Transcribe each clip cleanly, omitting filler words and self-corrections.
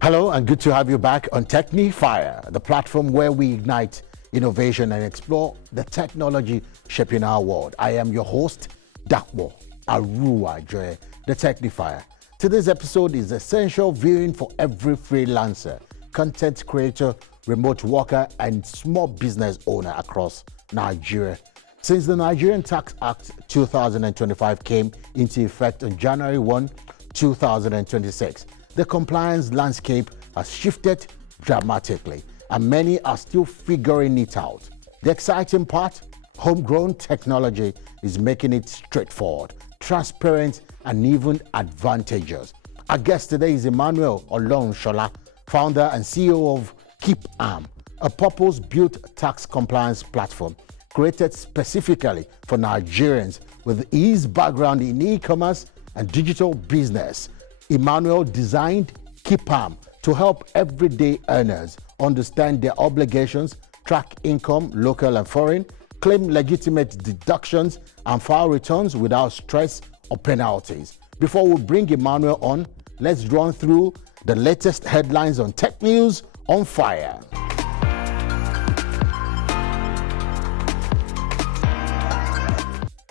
Hello, and good to have you back on Fire, the platform where we ignite innovation and explore the technology shaping our world. I am your host, Dakbo Aruwa, the Fire. Today's episode is essential viewing for every freelancer, content creator, remote worker, and small business owner across Nigeria. Since the Nigerian Tax Act 2025 came into effect on January 1, 2026, the compliance landscape has shifted dramatically, and many are still figuring it out. The exciting part, homegrown technology is making it straightforward, transparent, and even advantageous. Our guest today is Emmanuel Olorunshola, founder and CEO of KeepAm, a purpose-built tax compliance platform created specifically for Nigerians. With his background in e-commerce and digital business, Emmanuel designed KeepAm to help everyday earners understand their obligations, track income, local and foreign, claim legitimate deductions, and file returns without stress or penalties. Before we bring Emmanuel on, let's run through the latest headlines on Tech News on Fire.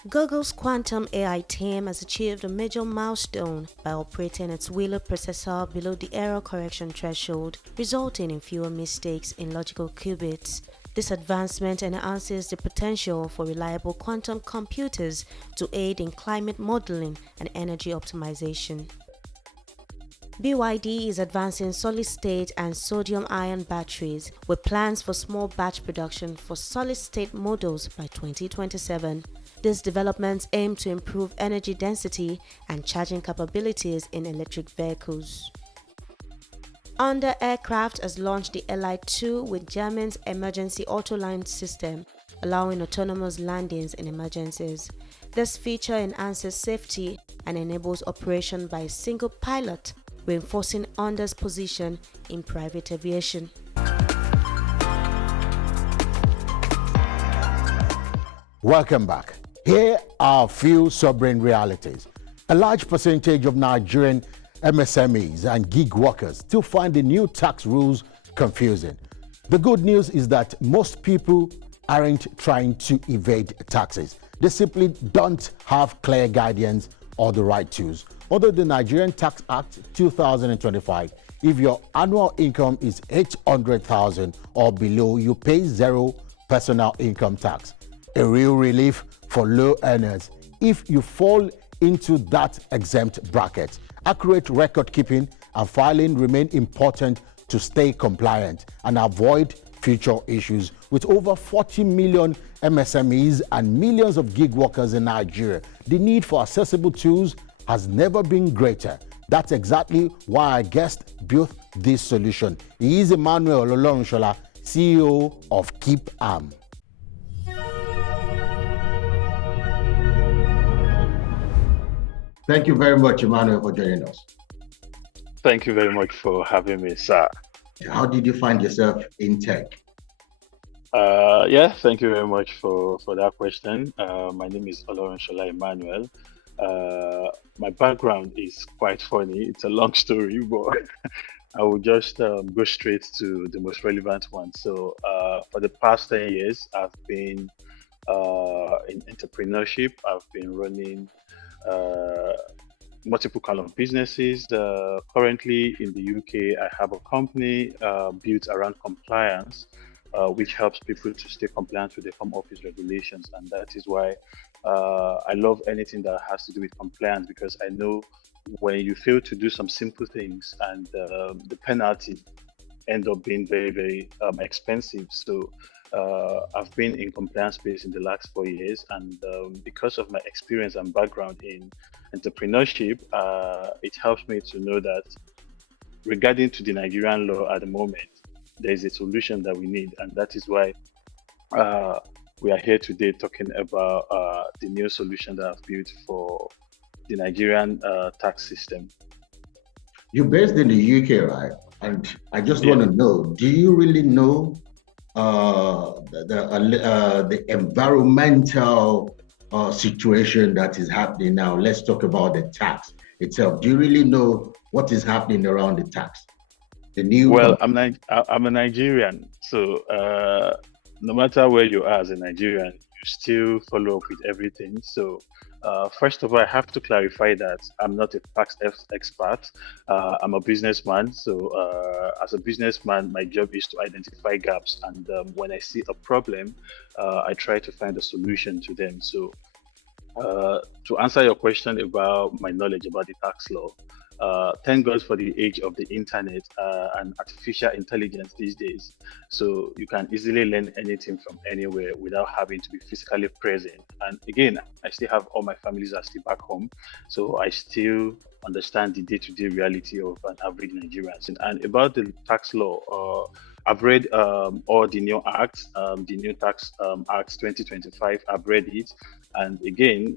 Google's quantum AI team has achieved a major milestone by operating its Willow processor below the error correction threshold, resulting in fewer mistakes in logical qubits. This advancement enhances the potential for reliable quantum computers to aid in climate modeling and energy optimization. BYD is advancing solid-state and sodium-ion batteries with plans for small batch production for solid-state models by 2027. These developments aim to improve energy density and charging capabilities in electric vehicles. Under Aircraft has launched the Elite 2 with German's emergency auto-land system, allowing autonomous landings in emergencies. This feature enhances safety and enables operation by a single pilot, reinforcing Honda's position in private aviation. Welcome back. Here are a few sobering realities. A large percentage of Nigerian MSMEs and gig workers still find the new tax rules confusing. The good news is that most people aren't trying to evade taxes. They simply don't have clear guidance or the right tools. Under the Nigerian Tax Act 2025, if your annual income is 800,000 or below, you pay zero personal income tax. A real relief for low earners if you fall into that exempt bracket. Accurate record keeping and filing remain important to stay compliant and avoid future issues. With over 40 million MSMEs and millions of gig workers in Nigeria, the need for accessible tools has never been greater. That's exactly why our guest built this solution. He is Emmanuel Olorunshola, CEO of KeepAm. Thank you very much, Emmanuel, for joining us. Thank you very much for having me, sir. How did you find yourself in tech? Thank you very much for that question. My name is Olorunshola Emmanuel. My background is quite funny. It's a long story, but I will just go straight to the most relevant one. So for the past 10 years, I've been in entrepreneurship. I've been running multiple kind of businesses. Currently in the UK, I have a company built around compliance, which helps people to stay compliant with the Home Office regulations. And that is why I love anything that has to do with compliance, because I know when you fail to do some simple things and the penalty end up being very, very expensive. So I've been in compliance space in the last 4 years, and because of my experience and background in entrepreneurship, it helps me to know that regarding to the Nigerian law at the moment, there is a solution that we need, and that is why we are here today talking about the new solution that I've built for the Nigerian tax system. You're based in the UK, right? And I just want to know, do you really know the environmental situation that is happening now? Let's talk about the tax itself. Do you really know what is happening around the tax? The new Well, company. I'm a Nigerian, so no matter where you are as a Nigerian, you still follow up with everything. So first of all, I have to clarify that I'm not a expert. I'm a businessman. So as a businessman, my job is to identify gaps, and when I see a problem, I try to find a solution to them. So uh, to answer your question about my knowledge about the tax law, thank God for the age of the internet and artificial intelligence these days. So you can easily learn anything from anywhere without having to be physically present. And again, I still have all my families are still back home, so I still understand the day-to-day reality of an average Nigerian. And about the tax law, I've read all the new acts, the new tax acts 2025. I've read it, and again,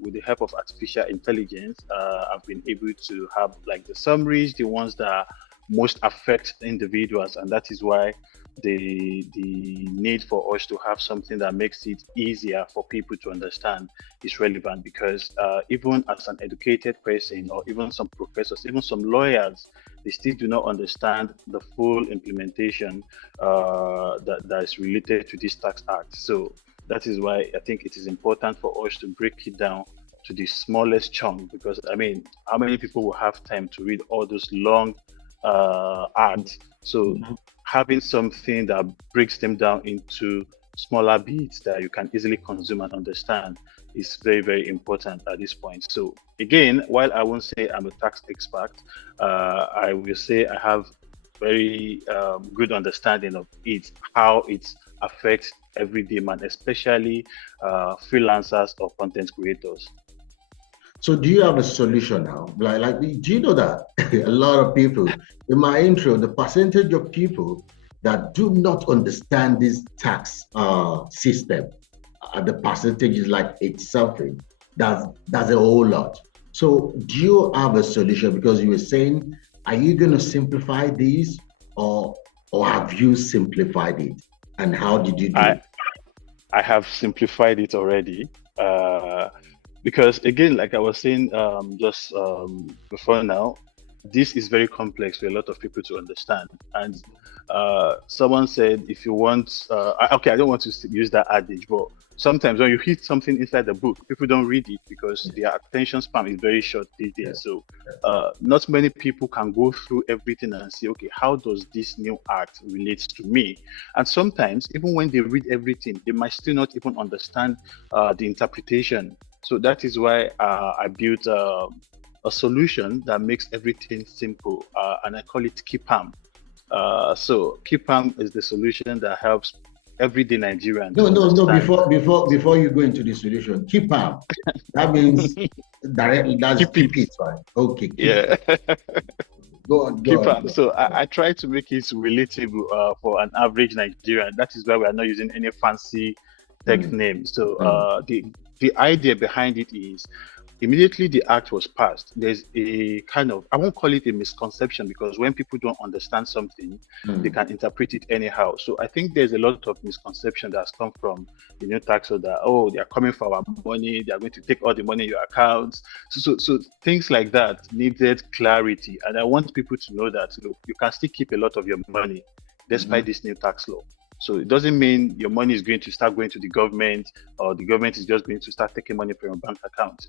with the help of artificial intelligence, I've been able to have like the summaries, the ones that most affect individuals, and that is why the need for us to have something that makes it easier for people to understand is relevant. Because even as an educated person, or even some professors, even some lawyers, they still do not understand the full implementation that is related to this tax act. So that is why I think it is important for us to break it down to the smallest chunk. Because I mean, how many people will have time to read all those long ads? So having something that breaks them down into smaller bits that you can easily consume and understand is very, very important at this point. So again, while I won't say I'm a tax expert, I will say I have very good understanding of it, how it affects everyday man, especially freelancers or content creators. So do you have a solution now? Do you know that a lot of people, in my intro, the percentage of people that do not understand this tax system, the percentage is like 80 something. That's a whole lot. So do you have a solution? Because you were saying, are you going to simplify these, or have you simplified it? And how did you do I it? I have simplified it already. Because again, like I was saying just before now, this is very complex for a lot of people to understand. And someone said, if you want, okay, I don't want to use that adage, but sometimes when you hit something inside the book, people don't read it because their attention span is very short these days. Yes. So not many people can go through everything and say, okay, how does this new act relate to me? And sometimes, even when they read everything, they might still not even understand the interpretation. So that is why I built a solution that makes everything simple, and I call it KeepAm. So KeepAm is the solution that helps everyday Nigerian No, to no, no. understand. Before you go into the solution, keep up. That means directly. That's Keep keep it. it, right? Okay, keep it. Yeah. Go on, go on, KeepAm. go on. So I try to make it relatable for an average Nigerian. That is why we are not using any fancy tech Mm, name. So mm, the idea behind it is, immediately the act was passed, there's a kind of, I won't call it a misconception, because when people don't understand something, they mm. can interpret it anyhow. So I think there's a lot of misconception that's come from the new tax law that, oh, they are coming for our money, they are going to take all the money in your accounts. So things like that needed clarity. And I want people to know that, look, you can still keep a lot of your money despite Mhm. this new tax law. So it doesn't mean your money is going to start going to the government, or the government is just going to start taking money from your bank account.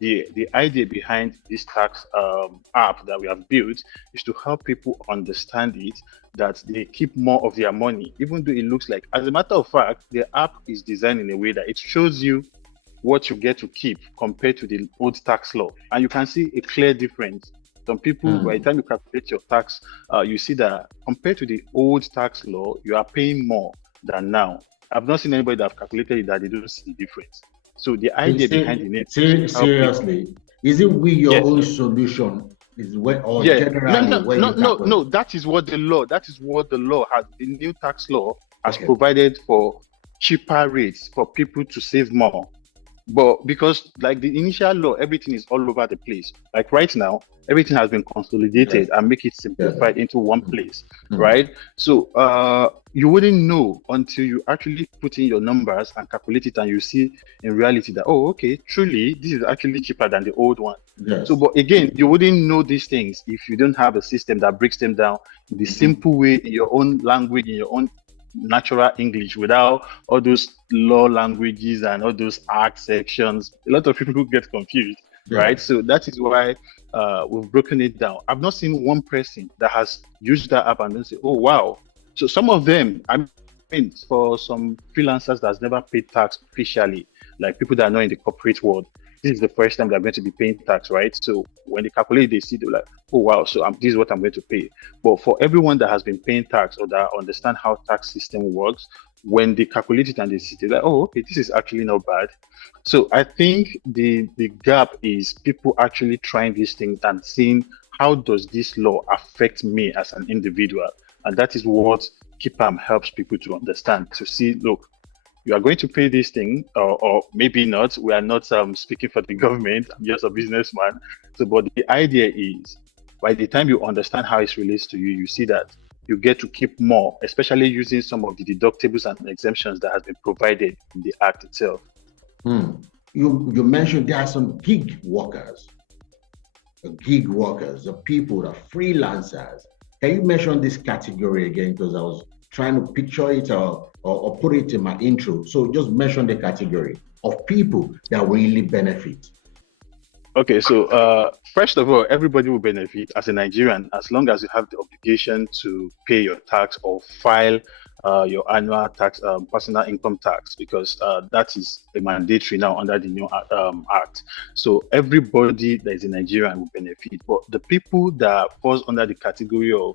The idea behind this tax app that we have built is to help people understand it, that they keep more of their money, even though it looks like, as a matter of fact, the app is designed in a way that it shows you what you get to keep compared to the old tax law. And you can see a clear difference. Some people, by the Mm. time you calculate your tax, you see that compared to the old tax law, you are paying more than now. I've not seen anybody that have calculated it that they don't see the difference. So the idea behind the name is to help people. Seriously, is it with your Yes, own yes. solution? Is what, or Yeah, no, generally no, when no, you no, calculate? no. That is what the law has. The new tax law has Okay. provided for cheaper rates for people to save more. But because like the initial law, everything is all over the place. Like right now, everything has been Yes. consolidated and make it Yes. simplified into one place, Mm. right? So you wouldn't know until you actually put in your numbers and calculate it, and you see in reality that, oh, okay, truly this is actually cheaper than the old one. So, Yes. but again, you wouldn't know these things if you don't have a system that breaks them down in the Mhm. simple way, in your own language, in your own natural English, without all those law languages and all those act sections. A lot of people get confused, Yeah. right? So that is why we've broken it down. I've not seen one person that has used that app and then say, "Oh wow!" So some of them, I mean, for some freelancers that's never paid tax officially, like people that are not in the corporate world, this is the first time they're going to be paying tax, right? So when they calculate, they see they're like, "Oh wow!" So this is what I'm going to pay. But for everyone that has been paying tax or that understand how tax system works, when they calculate it and they see, they're like, oh, okay, this is actually not bad. So I think the gap is people actually trying these things and seeing how does this law affect me as an individual, and that is what KeepAm helps people to understand, to see, look, you are going to pay this thing, or maybe not. We are not speaking for the government. I'm just a businessman. So, but the idea is, by the time you understand how it relates to you, you see that you get to keep more, especially using some of the deductibles and exemptions that has been provided in the act itself. Mm. You mentioned there are some gig workers, the people, the freelancers. Can you mention this category again? Because I was trying to picture it or put it in my intro. So just mention the category of people that really benefit. Okay, so first of all, everybody will benefit as a Nigerian as long as you have the obligation to pay your tax or file your annual tax, personal income tax, because that is a mandatory now under the new act. So everybody that is a Nigerian will benefit. But the people that falls under the category of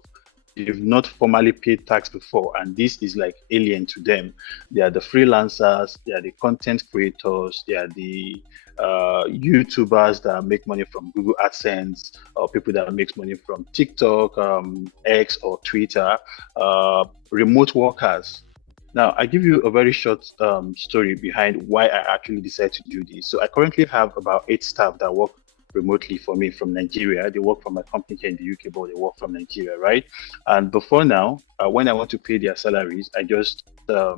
they've not formally paid tax before, and this is like alien to them. They are the freelancers, they are the content creators, they are the YouTubers that make money from Google AdSense, or people that make money from TikTok, X, or Twitter, remote workers. Now, I give you a very short story behind why I actually decided to do this. So I currently have about 8 staff that work remotely for me from Nigeria. They work for my company here in the UK, but they work from Nigeria, right? And before now, when I want to pay their salaries, I just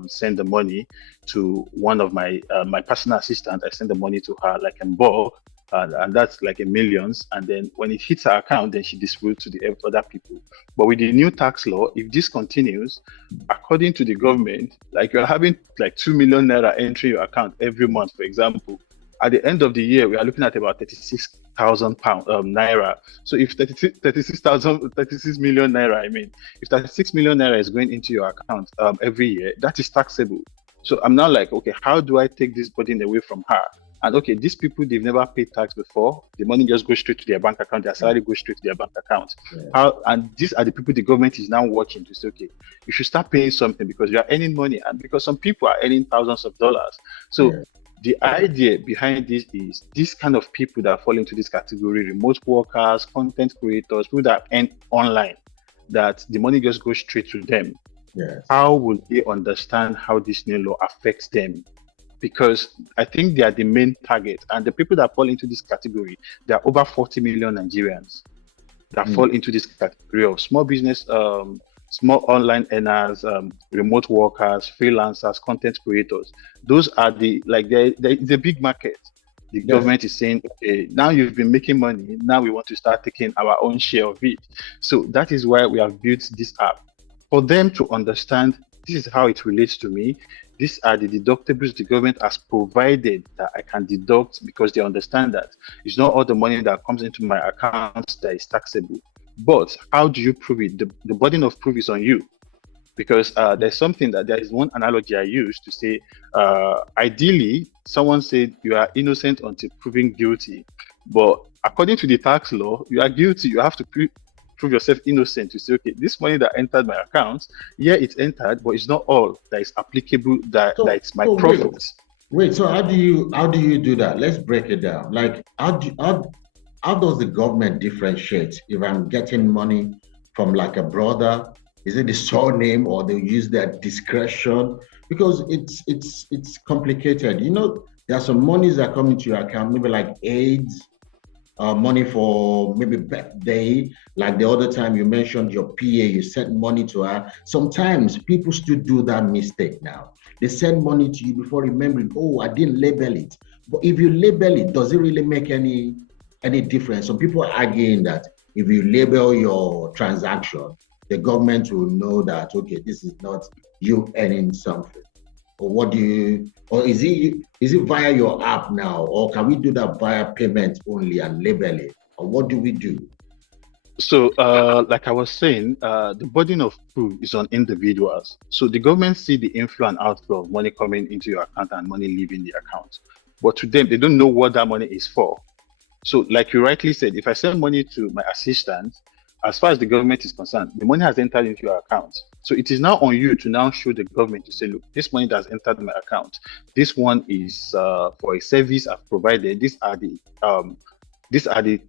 send the money to one of my personal assistant. I send the money to her like in bulk, and that's like in millions. And then when it hits her account, then she distributes to the other people. But with the new tax law, if this continues, according to the government, like you're having like 2 million naira entering your account every month, for example. At the end of the year, we are looking at about 36,000 pound naira. So if 36 million naira, I mean, if 36 million naira is going into your account every year, that is taxable. So I'm now like, okay, how do I take this burden away from her? And okay, these people, they've never paid tax before. The money just goes straight to their bank account. Their salary goes straight to their bank account. Yeah. How? And these are the people the government is now watching to say, okay, you should start paying something because you are earning money, and because some people are earning thousands of dollars. So Yeah. the idea behind this is this kind of people that fall into this category: remote workers, content creators, people that earn online, that the money just goes straight to them. Yes. How will they understand how this new law affects them? Because I think they are the main target. And the people that fall into this category, there are over 40 million Nigerians that fall into this category of small business, small online earners, remote workers, freelancers, content creators. Those are the, like, it's a big market. The Yes. government is saying, okay, now you've been making money, now we want to start taking our own share of it. So that is why we have built this app, for them to understand this is how it relates to me. These are the deductibles the government has provided that I can deduct, because they understand that it's not all the money that comes into my account that is taxable. But how do you prove it? The burden of proof is on you, because there's something that there is one analogy I use to say, ideally, someone said you are innocent until proven guilty. But according to the tax law, you are guilty. You have to prove yourself innocent to say, okay, this money that entered my account, yeah, it's entered, but it's not all that is applicable, that it's my profit. Wait, so how do you do that? Let's break it down. Like how does the government differentiate if I'm getting money from like a brother? Is it the surname or they use their discretion? Because it's complicated. You know, There are some monies that come into your account, maybe like AIDS, money for maybe birthday, like the other time you mentioned your PA, you sent money to her. Sometimes people still do that mistake now. They send money to you before remembering, oh, I didn't label it. But if you label it, does it really make any difference? Some people are arguing that if you label your transaction, the government will know that, okay, this is not you earning something. Or what do you, or is it via your app now, or can we do that via payment only and label it? Or what do we do? So, like I was saying, the burden of proof is on individuals. So the government see the inflow and outflow of money coming into your account and money leaving the account. But to them, they don't know what that money is for. So, like you rightly said, if I send money to my assistant, as far as the government is concerned, the money has entered into your account. So it is now on you to now show the government to say, look, this money that has entered my account. This one is for a service I've provided. These are the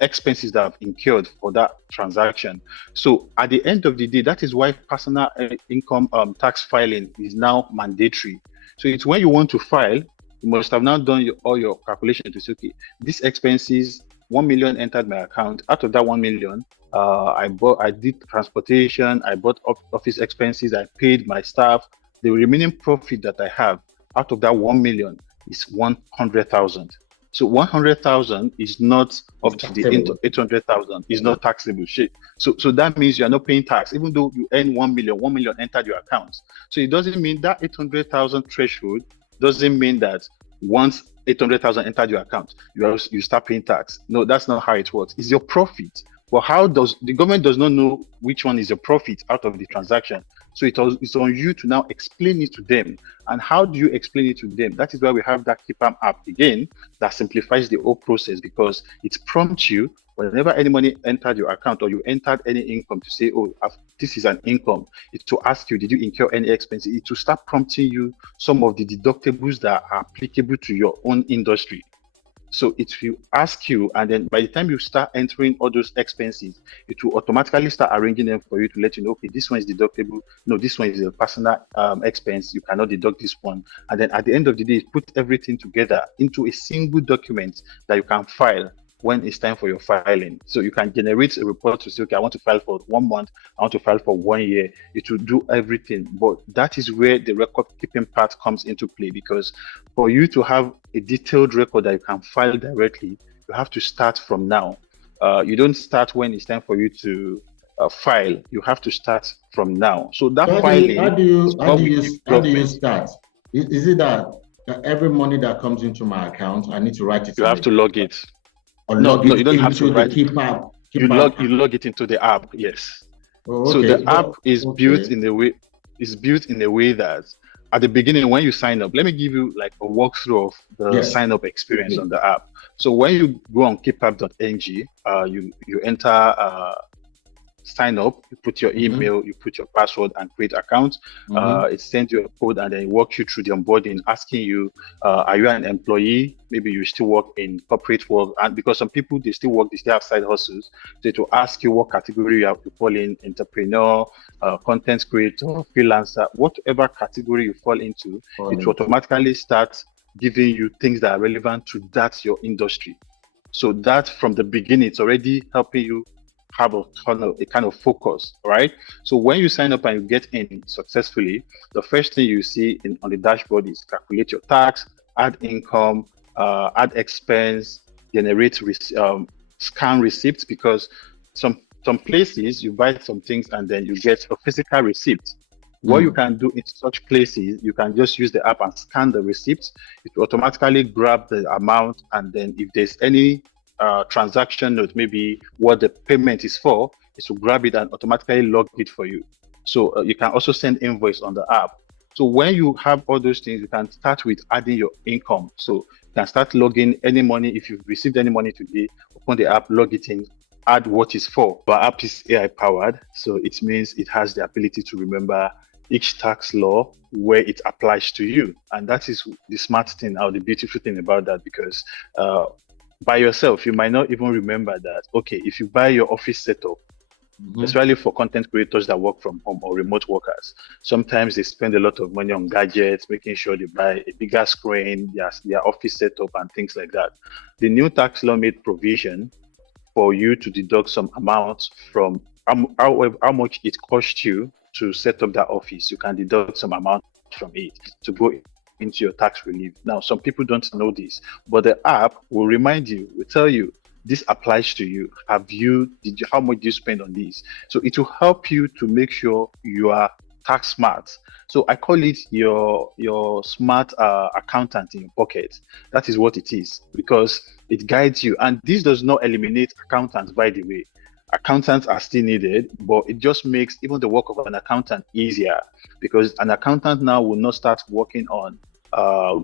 expenses that I've incurred for that transaction. So at the end of the day, that is why personal income tax filing is now mandatory. So it's when you want to file, you must have now done all your calculation to say, okay, these expenses, 1 million entered my account. Out of that 1 million, I did transportation, I bought office expenses, I paid my staff. The remaining profit that I have out of that 1 million is 100,000. So 100,000 is not up to the 800,000. Is not taxable. So that means you are not paying tax, even though you earn 1 million. 1 million entered your account. So it doesn't mean that 800,000 threshold doesn't mean that once 800,000 entered your account, you start paying tax. No, that's not how it works. It's your profit. But how does the government does not know which one is your profit out of the transaction? So it's on you to now explain it to them. And how do you explain it to them? That is why we have that KeepAm app again that simplifies the whole process, because it prompts you whenever any money entered your account or you entered any income to say, oh, this is an income. It's to ask you, did you incur any expenses? It will start prompting you some of the deductibles that are applicable to your own industry. So it will ask you, and then by the time you start entering all those expenses, it will automatically start arranging them for you to let you know, okay, this one is deductible. No, this one is a personal expense. You cannot deduct this one. And then at the end of the day, put everything together into a single document that you can file when it's time for your filing. So you can generate a report to say, okay, I want to file for 1 month, I want to file for 1 year. It will do everything. But that is where the record keeping part comes into play, because for you to have a detailed record that you can file directly, you have to start from now. You don't start when it's time for you to file. You have to start from now. So that filing. How do you start? Is it that every money that comes into my account, I need to write it? You have to log it. Or no, you don't have to write it. You log it into the app. Yes. Oh, okay. So the app is built in a way that at the beginning, when you sign up, let me give you like a walkthrough of the sign up experience on the app. So when you go on keepam.ng, you enter sign up, you put your email, you put your password and create account. It sends you a code and then it walks you through the onboarding, asking you, are you an employee? Maybe you still work in corporate work. And because some people, they still have side hustles. So to ask you what category you have to fall in, entrepreneur, content creator, freelancer, whatever category you fall into, it will automatically start giving you things that are relevant to your industry. So that from the beginning, it's already helping you have a kind of focus, right? So when you sign up and you get in successfully, the first thing you see on the dashboard is calculate your tax, add income, add expense, generate scan receipts, because some places you buy some things and then you get a physical receipt. What you can do in such places, you can just use the app and scan the receipts. It will automatically grab the amount, and then if there's any transaction note, maybe what the payment is for, is to grab it and automatically log it for you. So you can also send invoice on the app. So when you have all those things, you can start with adding your income. So you can start logging any money. If you've received any money today, open the app, log it in, add what is for. Our app is AI powered, so it means it has the ability to remember each tax law where it applies to you. And that is the smart thing, or the beautiful thing about that, because by yourself, you might not even remember that, okay, if you buy your office setup, especially for content creators that work from home or remote workers. Sometimes they spend a lot of money on gadgets, making sure they buy a bigger screen, their office setup, and things like that. The new tax law made provision for you to deduct some amount from how much it cost you to set up that office. You can deduct some amount from it to go into your tax relief. Now, some people don't know this, but the app will remind you, will tell you, this applies to you. How much do you spend on this? So it will help you to make sure you are tax smart. So I call it your smart accountant in your pocket. That is what it is, because it guides you. And this does not eliminate accountants, by the way. Accountants are still needed, but it just makes even the work of an accountant easier, because an accountant now will not start working on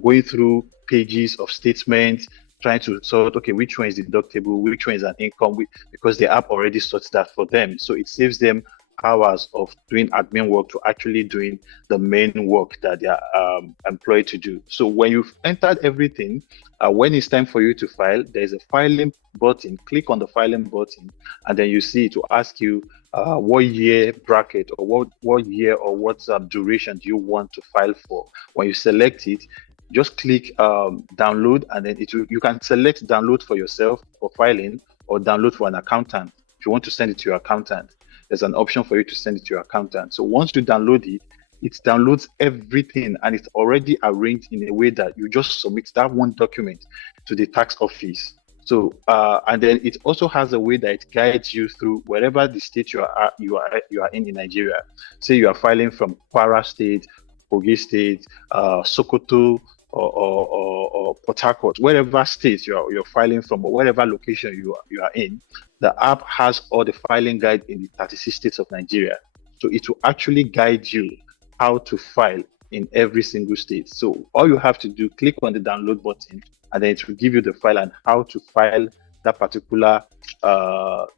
going through pages of statements, trying to sort, okay, which one is deductible, which one is an income, because the app already sorts that for them. So it saves them hours of doing admin work to actually doing the main work that they are employed to do. So when you've entered everything, when it's time for you to file, there's a filing button. Click on the filing button, and then you see it to ask you what year bracket or what year or what duration do you want to file for. When you select it, just click download, and then you can select download for yourself for filing, or download for an accountant. If you want to send it to your accountant, there's an option for you to send it to your accountant. So once you download it, it downloads everything, and it's already arranged in a way that you just submit that one document to the tax office. So and then it also has a way that it guides you through wherever the state you are in Nigeria. Say you are filing from Kwara State, Kogi State, Sokoto, or Port Harcourt, wherever state you're filing from, or wherever location you are in, the app has all the filing guide in the 36 states of Nigeria. So it will actually guide you how to file in every single state. So all you have to do, click on the download button, and then it will give you the file and how to file that particular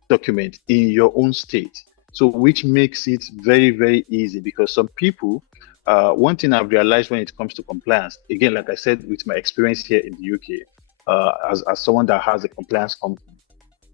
document in your own state. So which makes it very, very easy, because some people, one thing I've realized when it comes to compliance, again, like I said, with my experience here in the UK, as someone that has a compliance company,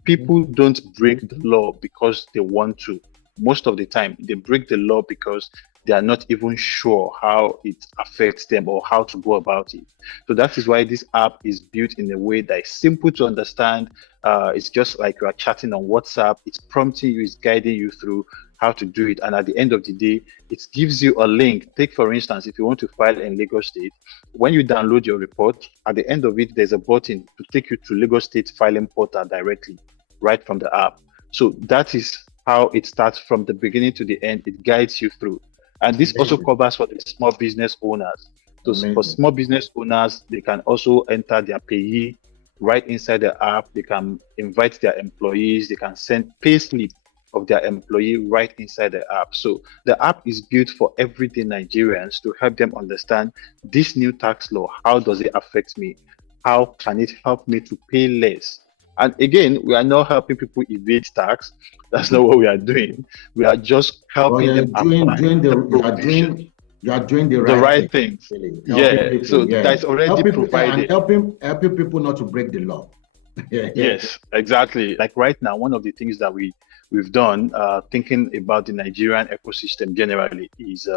people don't break the law because they want to. Most of the time, they break the law because they are not even sure how it affects them or how to go about it. So that is why this app is built in a way that is simple to understand. It's just like you are chatting on WhatsApp. It's prompting you, it's guiding you through how to do it. And at the end of the day, it gives you a link. Take, for instance, if you want to file in Lagos State, when you download your report, at the end of it, there's a button to take you to Lagos State filing portal directly, right from the app. So that is how it starts from the beginning to the end. It guides you through. And this also covers for the small business owners. So for small business owners, they can also enter their payee right inside the app. They can invite their employees. They can send pay slip of their employee right inside the app. So the app is built for everyday Nigerians to help them understand this new tax law. How does it affect me? How can it help me to pay less? And again, we are not helping people evade tax. That's not what we are doing. We are just helping them you are doing the right things. Really. Yeah. So that's already provided. And helping people not to break the law. Yes, exactly. Like right now, one of the things that we've done, thinking about the Nigerian ecosystem generally, is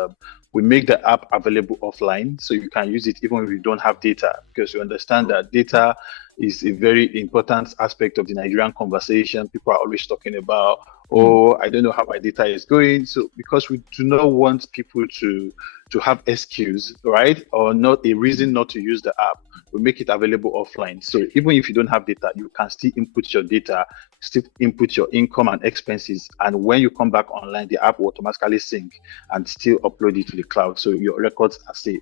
we make the app available offline, so you can use it even if you don't have data, because you understand that data is a very important aspect of the Nigerian conversation. People are always talking about, oh, I don't know how my data is going. So because we do not want people to have excuse, right, or not a reason not to use the app, we make it available offline. So even if you don't have data, you can still input your data, still input your income and expenses. And when you come back online, the app will automatically sync and still upload it to the cloud. So your records are safe.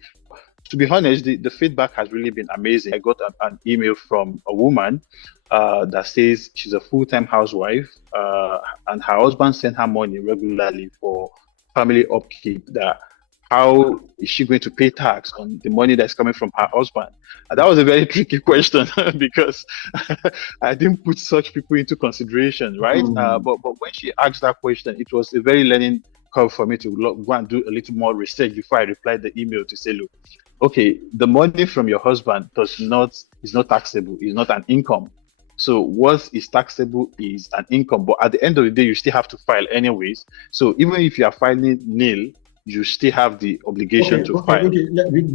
To be honest, the feedback has really been amazing. I got an email from a woman that says she's a full-time housewife and her husband sent her money regularly for family upkeep. That how is she going to pay tax on the money that's coming from her husband? And that was a very tricky question because I didn't put such people into consideration, right? But when she asked that question, it was a very learning curve for me to go and do a little more research before I replied the email to say, look, okay, the money from your husband is not taxable, is not an income. So what is taxable is an income, but at the end of the day, you still have to file anyways. So even if you are filing nil, you still have the obligation to file. Okay.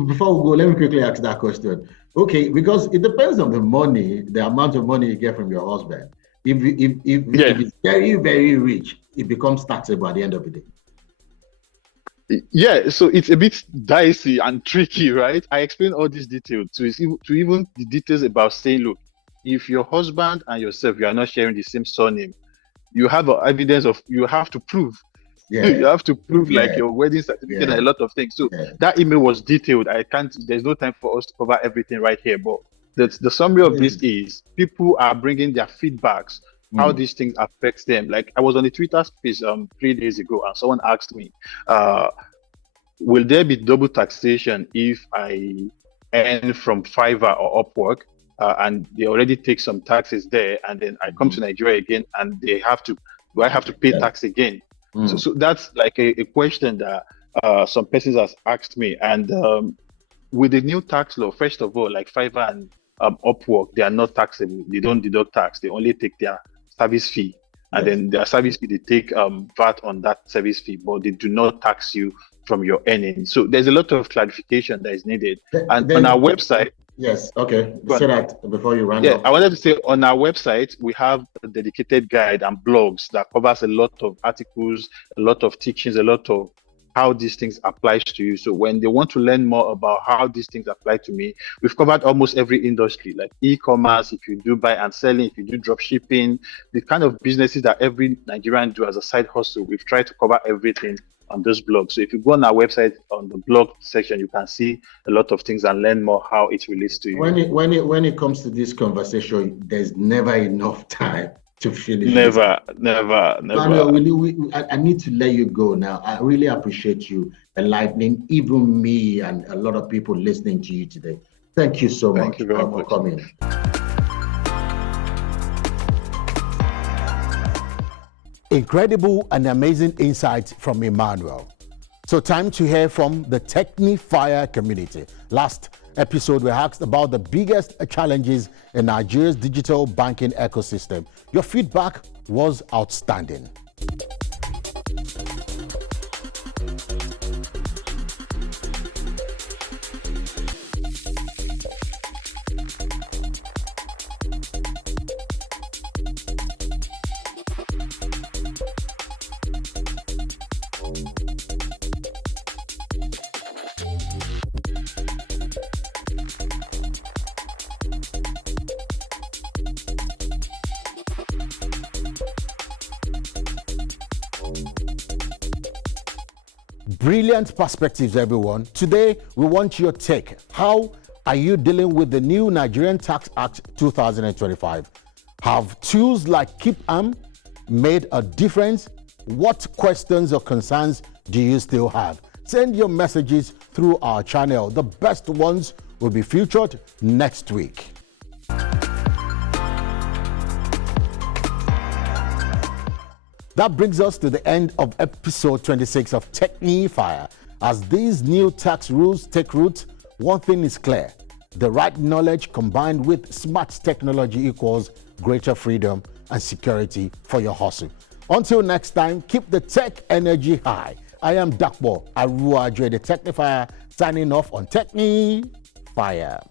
Before we go, let me quickly ask that question. Okay, because it depends on the money, the amount of money you get from your husband. If it's very, very rich, it becomes taxable at the end of the day. Yeah, so it's a bit dicey and tricky, right? I explained all these details to even the details about saying, look, if your husband and yourself, you are not sharing the same surname, you have evidence of, you have to prove. Yeah. You have to prove like Yeah. your wedding certificate Yeah. and a lot of things. So that email was detailed. There's no time for us to cover everything right here. But the summary of this is people are bringing their feedbacks, how these things affect them. Like I was on the Twitter space 3 days ago, and someone asked me, will there be double taxation if I earn from Fiverr or Upwork? And they already take some taxes there, and then I come to Nigeria again, and do I have to pay tax again? So that's like a question that some persons has asked me. And with the new tax law, first of all, like Fiverr and Upwork, they are not taxable. They don't deduct tax. They only take their service fee. And then their service fee, they take VAT on that service fee, but they do not tax you from your earnings. So there's a lot of clarification that is needed. And on our website. Yes, okay. Say that before you run off. I wanted to say on our website, we have a dedicated guide and blogs that covers a lot of articles, a lot of teachings, a lot of how these things applies to you. So when they want to learn more about how these things apply to me, we've covered almost every industry, like e-commerce, if you do buy and selling, if you do drop shipping, the kind of businesses that every Nigerian do as a side hustle. We've tried to cover everything on those blogs. So if you go on our website, on the blog section, you can see a lot of things and learn more how it relates to you. When it comes to this conversation, there's never enough time to finish. Never. Manuel, I need to let you go now. I really appreciate you enlightening even me and a lot of people listening to you today. Thank you so much for coming. Incredible and amazing insights from Emmanuel. So time to hear from the TechniFire community. Last episode, we asked about the biggest challenges in Nigeria's digital banking ecosystem. Your feedback was outstanding. Brilliant perspectives, everyone. Today, we want your take. How are you dealing with the new Nigerian Tax Act 2025? Have tools like KeepAm made a difference? What questions or concerns do you still have? Send your messages through our channel. The best ones will be featured next week. That brings us to the end of episode 26 of TechniFire. As these new tax rules take root, one thing is clear. The right knowledge combined with smart technology equals greater freedom and security for your hustle. Until next time, keep the tech energy high. I am Dakbo Aruaje, the TechniFire, signing off on TechniFire.